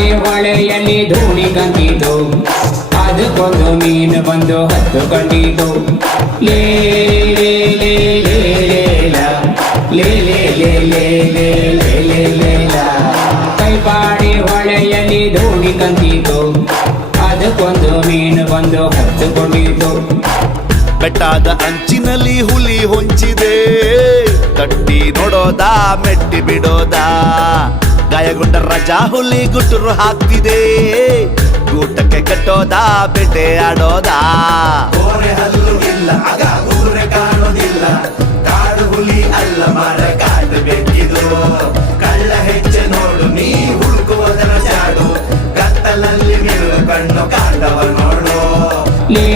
ಕೈಪಾಡಿ ಹೊಳೆಯಲ್ಲಿ ದೋಣಿ ಕಂಡಿತು, ಅದಕ್ಕೊಂದು ಮೀನು ಬಂದು ಹತ್ತು ಕಂಡಿತು. ಲೇ ಲೇ ಲೇ ಲೇ ಲೇಲ, ಲೇ ಲೇ ಲೇ ಲೇ ಲೇ ಲೇ ಲೇ ಲೇಲ. ಕೈಪಾಡಿ ಹೊಳೆಯಲ್ಲಿ ದೋಣಿ ಕಂಡಿತು, ಅದಕ್ಕೊಂದು ಮೀನು ಬಂದು ಹತ್ತುಕೊಂಡಿತು. ಬೆಟ್ಟದ ಅಂಚಿನಲ್ಲಿ ಹುಲಿ ಹೊಂಚಿದೆ, ತಟ್ಟಿ ನೋಡೋದಾ ಮೆಟ್ಟಿ ಬಿಡೋದಾ. ಗಾಯಗೊಂಡ ರಜಾ ಹುಲಿ ಗುಟುರು ಹಾಕ್ತಿದೆ, ಗೂಟಕ್ಕೆ ಕಟ್ಟೋದಾ ಬೇಟೆ ಆಡೋದಾ. ಕೋರೆ ಹಲ್ಲು ಇಲ್ಲ ಆಗ ಊರೆ ಕಾಣೋದಿಲ್ಲ, ಕಾಡು ಹುಲಿ ಅಲ್ಲ ಮರ ಕಾಡು ಬೆಕ್ಕಿದು. ಕಳ್ಳ ಹೆಜ್ಜೆ ನೋಡು ನೀ ಹುಡುಕುವುದರ ಜಾಡು, ಕತ್ತಲಲ್ಲಿ ನಿಲ್ಲು ಕಣ್ಣು ಕಾಂಡವ ನೋಡು. ಲೇ